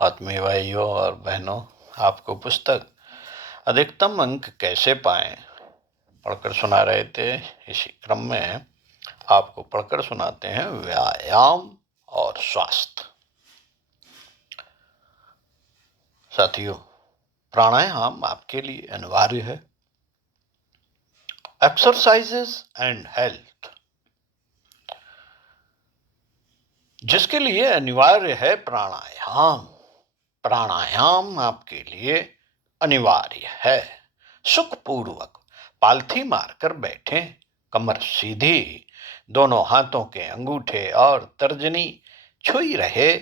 आत्मीय भाइयों और बहनों, आपको पुस्तक अधिकतम अंक कैसे पाएं पढ़कर सुना रहे थे। इसी क्रम में आपको पढ़कर सुनाते हैं व्यायाम और स्वास्थ्य। साथियों, प्राणायाम आपके लिए अनिवार्य है। एक्सरसाइजेस एंड हेल्थ, जिसके लिए अनिवार्य है प्राणायाम। प्राणायाम आपके लिए अनिवार्य है। सुखपूर्वक पालथी मारकर बैठें, कमर सीधी, दोनों हाथों के अंगूठे और तर्जनी छुई रहे,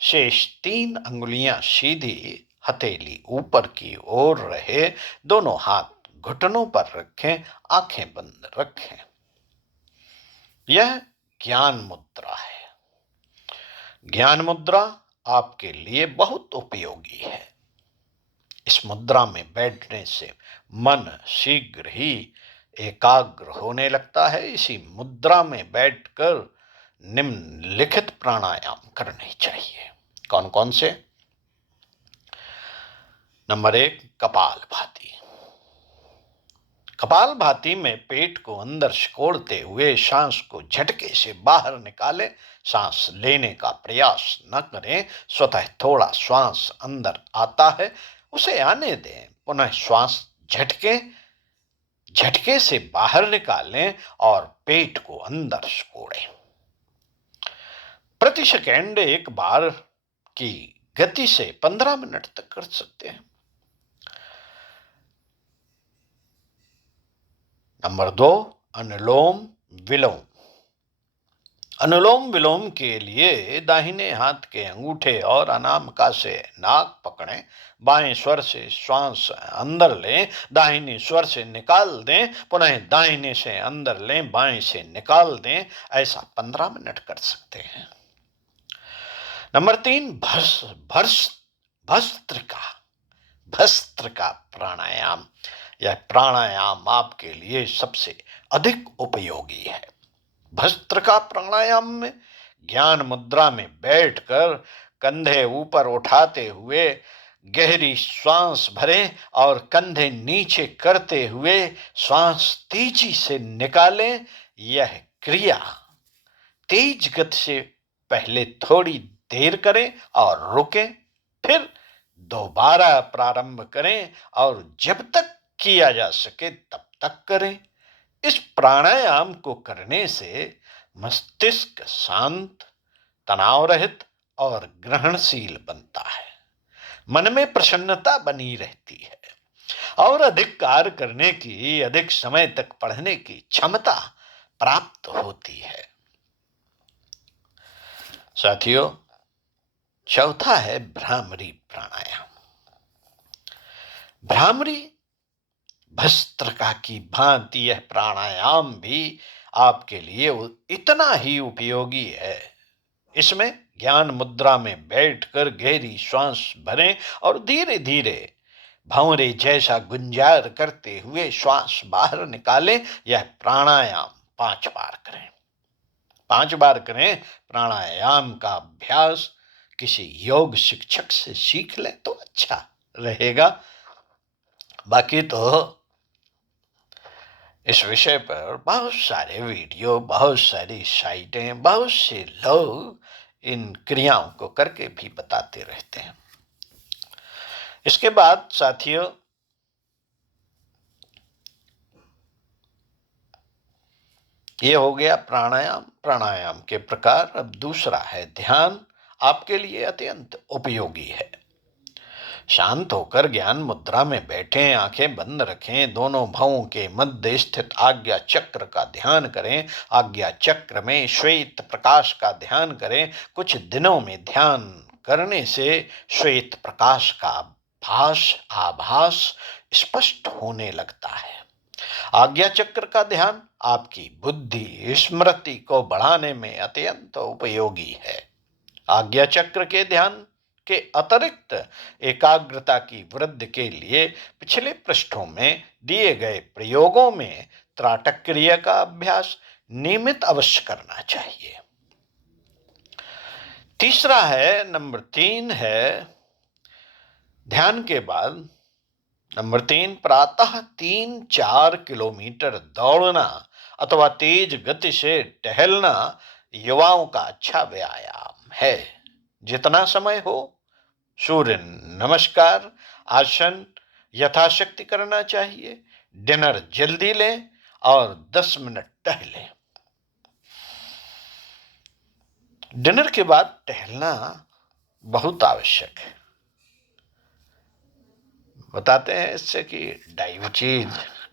शेष 3 अंगुलियां सीधी, हथेली ऊपर की ओर रहे, दोनों हाथ घुटनों पर रखें, आंखें बंद रखें। यह ज्ञान मुद्रा है। ज्ञान मुद्रा आपके लिए बहुत उपयोगी है। इस मुद्रा में बैठने से मन शीघ्र ही एकाग्र होने लगता है। इसी मुद्रा में बैठकर निम्नलिखित प्राणायाम करने चाहिए। कौन कौन से? नंबर 1, कपालभाति। कपालभाति में पेट को अंदर सिकोड़ते हुए सांस को झटके से बाहर निकालें। सांस लेने का प्रयास न करें। स्वतः थोड़ा श्वास अंदर आता है, उसे आने दें। पुनः श्वास झटके से बाहर निकालें और पेट को अंदर सिकोड़ें। प्रति सेकंड 1 बार की गति से 15 मिनट तक कर सकते हैं। नंबर 2, अनुलोम विलोम। अनुलोम विलोम के लिए दाहिने हाथ के अंगूठे और अनामिका से नाक पकड़ें। बाएं स्वर से श्वास अंदर लें, दाहिने स्वर से निकाल दें। पुनः दाहिने से अंदर लें, बाएं से निकाल दें। ऐसा 15 मिनट कर सकते हैं। नंबर 3, भस्त्रिका प्राणायाम। यह प्राणायाम आपके लिए सबसे अधिक उपयोगी है। भस्त्रिका प्राणायाम में ज्ञान मुद्रा में बैठकर कंधे ऊपर उठाते हुए गहरी श्वास भरें और कंधे नीचे करते हुए श्वास तेजी से निकालें। यह क्रिया तेज गति से पहले थोड़ी देर करें और रुकें, फिर दोबारा प्रारंभ करें और जब तक किया जा सके तब तक करें। इस प्राणायाम को करने से मस्तिष्क शांत, तनाव रहित और ग्रहणशील बनता है। मन में प्रसन्नता बनी रहती है और अधिक कार्य करने की, अधिक समय तक पढ़ने की क्षमता प्राप्त होती है। साथियों, चौथा है भ्रामरी प्राणायाम। भ्रामरी भस्त्रिका की भांति यह प्राणायाम भी आपके लिए इतना ही उपयोगी है। इसमें ज्ञान मुद्रा में बैठकर गहरी श्वास भरें और धीरे धीरे भंवरे जैसा गुंजार करते हुए श्वास बाहर निकालें। यह प्राणायाम 5 बार करें। 5 बार करें। प्राणायाम का अभ्यास किसी योग शिक्षक से सीख लें तो अच्छा रहेगा। बाकी तो इस विषय पर बहुत सारे वीडियो, बहुत सारी साइटें, बहुत से लोग इन क्रियाओं को करके भी बताते रहते हैं। इसके बाद साथियों, ये हो गया प्राणायाम। प्राणायाम के प्रकार। अब दूसरा है ध्यान। आपके लिए अत्यंत उपयोगी है। शांत होकर ज्ञान मुद्रा में बैठें, आंखें बंद रखें, दोनों भवों के मध्य स्थित आज्ञा चक्र का ध्यान करें। आज्ञा चक्र में श्वेत प्रकाश का ध्यान करें। कुछ दिनों में ध्यान करने से श्वेत प्रकाश का आभास स्पष्ट होने लगता है। आज्ञा चक्र का ध्यान आपकी बुद्धि स्मृति को बढ़ाने में अत्यंत उपयोगी है। आज्ञा चक्र के ध्यान के अतिरिक्त एकाग्रता की वृद्धि के लिए पिछले पृष्ठों में दिए गए प्रयोगों में त्राटक क्रिया का अभ्यास नियमित अवश्य करना चाहिए। तीसरा है, नंबर 3 है ध्यान के बाद, नंबर 3 प्रातः 3-4 किलोमीटर दौड़ना अथवा तेज गति से टहलना युवाओं का अच्छा व्यायाम है। जितना समय हो सूर्य नमस्कार, आसन यथाशक्ति करना चाहिए। डिनर जल्दी लें और 10 मिनट टहलें। डिनर के बाद टहलना बहुत आवश्यक है। बताते हैं इससे कि डायबिटीज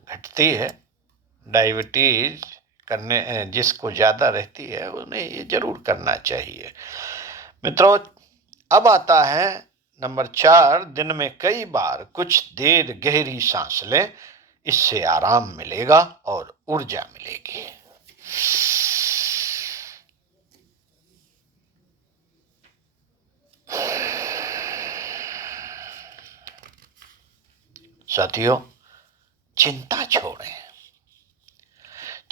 घटती है। डायबिटीज करने जिसको ज़्यादा रहती है उन्हें ये जरूर करना चाहिए। मित्रों, अब आता है नंबर 4, दिन में कई बार कुछ देर गहरी सांस लें। इससे आराम मिलेगा और ऊर्जा मिलेगी। साथियों, चिंता छोड़ें।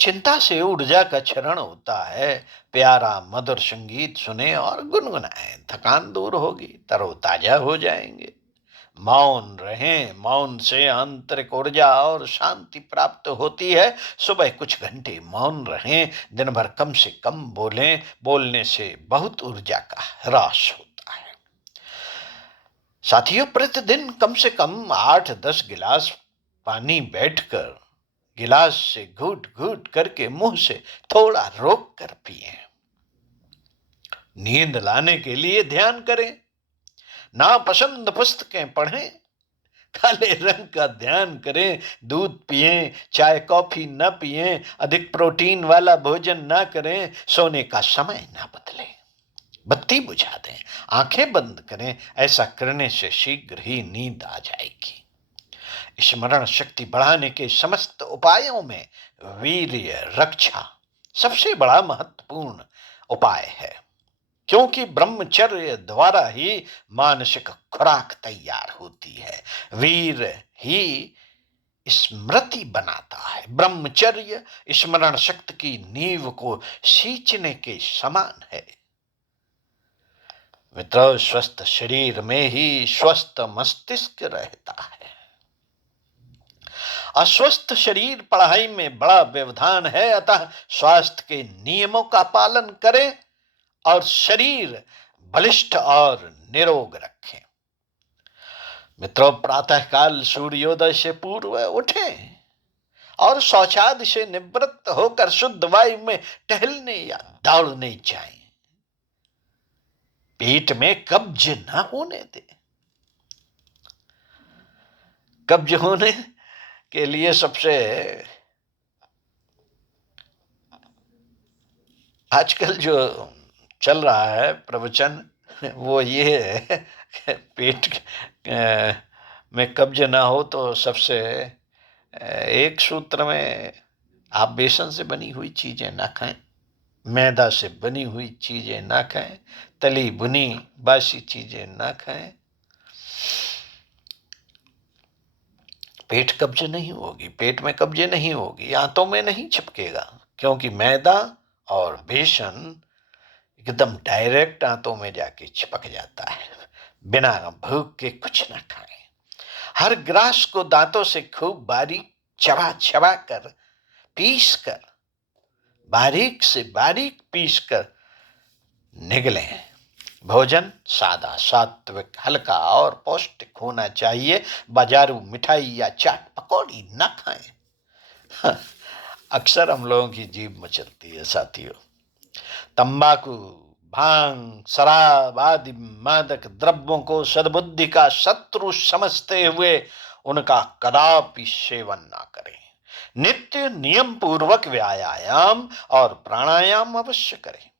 चिंता से ऊर्जा का क्षरण होता है। प्यारा मधुर संगीत सुने और गुनगुनाएं। थकान दूर होगी, तरोताजा हो जाएंगे। मौन रहें। मौन से आंतरिक ऊर्जा और शांति प्राप्त होती है। सुबह कुछ घंटे मौन रहें। दिन भर कम से कम बोलें। बोलने से बहुत ऊर्जा का ह्रास होता है। साथियों, प्रतिदिन कम से कम 8-10 गिलास पानी बैठकर गिलास से घूट घूट करके मुंह से थोड़ा रोक कर पिए। नींद लाने के लिए ध्यान करें। नापसंद पुस्तकें पढ़ें। काले रंग का ध्यान करें। दूध पिएं, चाय कॉफी न पिएं। अधिक प्रोटीन वाला भोजन न करें। सोने का समय न बदलें। बत्ती बुझा दें, आंखें बंद करें। ऐसा करने से शीघ्र ही नींद आ जाएगी। स्मरण शक्ति बढ़ाने के समस्त उपायों में वीर्य रक्षा सबसे बड़ा महत्वपूर्ण उपाय है, क्योंकि ब्रह्मचर्य द्वारा ही मानसिक खुराक तैयार होती है। वीर ही स्मृति बनाता है। ब्रह्मचर्य स्मरण शक्ति की नींव को सींचने के समान है। मित्रों, स्वस्थ शरीर में ही स्वस्थ मस्तिष्क रहता है। अस्वस्थ शरीर पढ़ाई में बड़ा व्यवधान है। अतः स्वास्थ्य के नियमों का पालन करें और शरीर बलिष्ठ और निरोग रखें। मित्रों, प्रातःकाल सूर्योदय से पूर्व उठें और शौचादि से निवृत्त होकर शुद्ध वायु में टहलने या दौड़ने जाएं। पेट में कब्ज न होने दें। कब्ज होने के लिए सबसे आजकल जो चल रहा है प्रवचन वो ये है कि पेट में कब्ज ना हो तो सबसे एक सूत्र में आप बेसन से बनी हुई चीजें ना खाएं, मैदा से बनी हुई चीजें ना खाएं, तली भुनी बासी चीजें ना खाएं। पेट कब्ज नहीं होगी। पेट में कब्जे नहीं होगी, आंतों में नहीं चिपकेगा, क्योंकि मैदा और बेसन एकदम डायरेक्ट आंतों में जाके चिपक जाता है। बिना भूख के कुछ ना खाएं। हर ग्रास को दांतों से खूब बारीक चबा चबा कर पीस कर, बारीक से बारीक पीस कर निगलें। भोजन सादा, सात्विक, हल्का और पौष्टिक होना चाहिए। बाजारू मिठाई या चाट पकौड़ी न खाएं। अक्सर हम लोगों की जीभ मचलती है साथियों। तंबाकू, भांग, शराब आदि मादक द्रव्यों को सद्बुद्धि का शत्रु समझते हुए उनका कदापि सेवन ना करें। नित्य नियम पूर्वक व्यायाम और प्राणायाम अवश्य करें।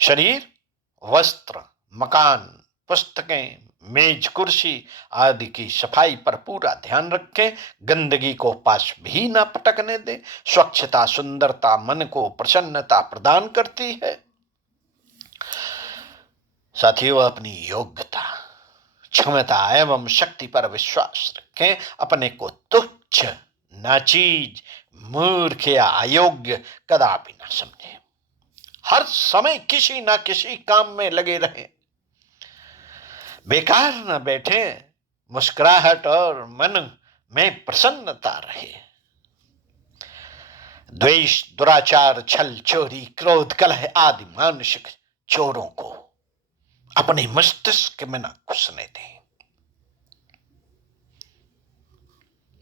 शरीर, वस्त्र, मकान, पुस्तकें, मेज कुर्सी आदि की सफाई पर पूरा ध्यान रखें। गंदगी को पास भी न पटकने दें। स्वच्छता सुंदरता मन को प्रसन्नता प्रदान करती है। साथियों, अपनी योग्यता, क्षमता एवं शक्ति पर विश्वास रखें। अपने को तुच्छ, नाचीज, मूर्ख या अयोग्य कदापि न समझें। हर समय किसी ना किसी काम में लगे रहें, बेकार न बैठे, मुस्कुराहट और मन में प्रसन्नता रहे। द्वेष, दुराचार, छल, चोरी, क्रोध, कलह आदि मानसिक चोरों को अपने मस्तिष्क में न घुसने दें।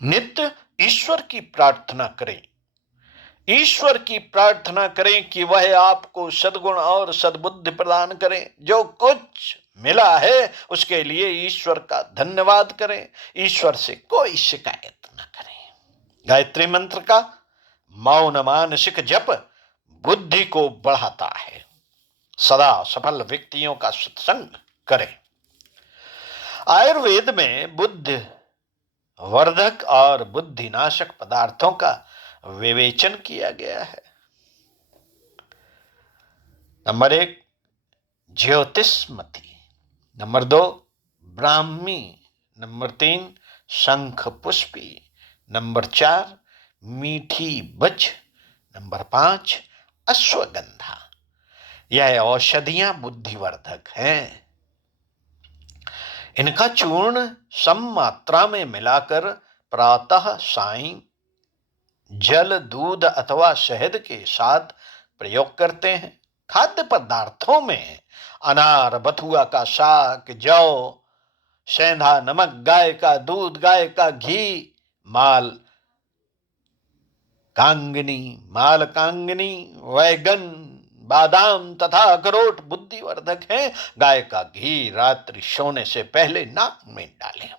नित्य ईश्वर की प्रार्थना करें। ईश्वर की प्रार्थना करें कि वह आपको सद्गुण और सद्बुद्धि प्रदान करें। जो कुछ मिला है उसके लिए ईश्वर का धन्यवाद करें। ईश्वर से कोई शिकायत न करें। गायत्री मंत्र का मौन मानसिक जप बुद्धि को बढ़ाता है। सदा सफल व्यक्तियों का सत्संग करें। आयुर्वेद में बुद्धि वर्धक और बुद्धिनाशक पदार्थों का विवेचन किया गया है। नंबर 1 ज्योतिषमती, नंबर 2 ब्राह्मी, नंबर 3 शंख पुष्पी, नंबर 4 मीठी बज, नंबर 5 अश्वगंधा। यह औषधियां बुद्धिवर्धक हैं। इनका चूर्ण सम मात्रा में मिलाकर प्रातः सायं जल, दूध अथवा शहद के साथ प्रयोग करते हैं। खाद्य पदार्थों में अनार, बथुआ का साग, जौ, सेंधा नमक, गाय का दूध, गाय का घी, माल कांगनी, वैगन, बादाम तथा अखरोट बुद्धिवर्धक हैं। गाय का घी रात्रि सोने से पहले नाक में डालें।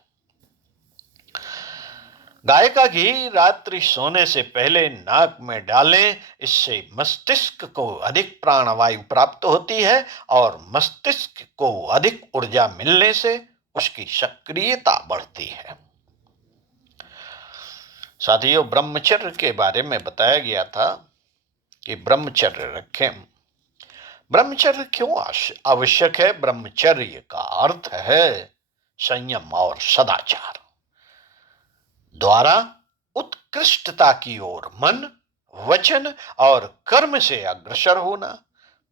गाय का घी रात्रि सोने से पहले नाक में डालें। इससे मस्तिष्क को अधिक प्राणवायु प्राप्त होती है और मस्तिष्क को अधिक ऊर्जा मिलने से उसकी सक्रियता बढ़ती है। साथियों, ब्रह्मचर्य के बारे में बताया गया था कि ब्रह्मचर्य रखें। ब्रह्मचर्य क्यों आवश्यक है? ब्रह्मचर्य का अर्थ है संयम और सदाचार द्वारा उत्कृष्टता की ओर मन, वचन और कर्म से अग्रसर होना।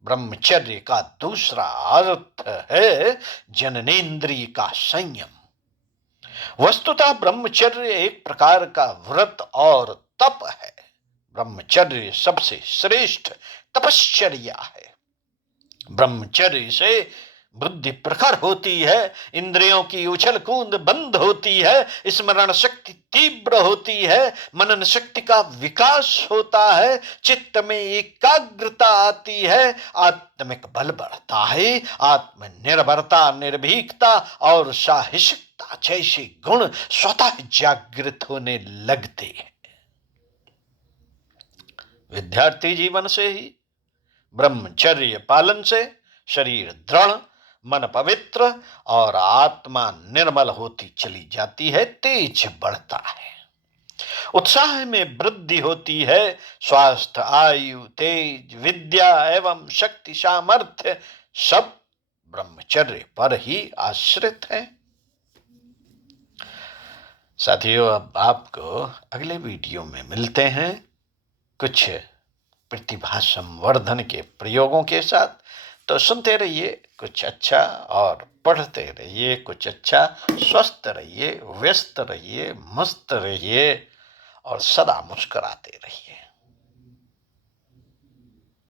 ब्रह्मचर्य का दूसरा अर्थ है जननेन्द्रिय का संयम। वस्तुतः ब्रह्मचर्य एक प्रकार का व्रत और तप है। ब्रह्मचर्य सबसे श्रेष्ठ तपश्चर्या है। ब्रह्मचर्य से बुद्धि प्रखर होती है, इंद्रियों की उछल कूद बंद होती है, स्मरण शक्ति तीव्र होती है, मनन शक्ति का विकास होता है, चित्त में एकाग्रता आती है, आत्मिक बल बढ़ता है, आत्मनिर्भरता, निर्भीकता और साहसिकता जैसे गुण स्वतः जागृत होने लगते हैं। विद्यार्थी जीवन से ही ब्रह्मचर्य पालन से शरीर दृढ़, मन पवित्र और आत्मा निर्मल होती चली जाती है, तेज बढ़ता है, उत्साह में वृद्धि होती है, स्वास्थ्य, आयु, तेज, विद्या एवं शक्ति, सामर्थ्य सब ब्रह्मचर्य पर ही आश्रित है। साथियों, अब आपको अगले वीडियो में मिलते हैं कुछ प्रतिभा संवर्धन के प्रयोगों के साथ। तो सुनते रहिए कुछ अच्छा और पढ़ते रहिए कुछ अच्छा। स्वस्थ रहिए, व्यस्त रहिए, मस्त रहिए और सदा मुस्कुराते रहिए।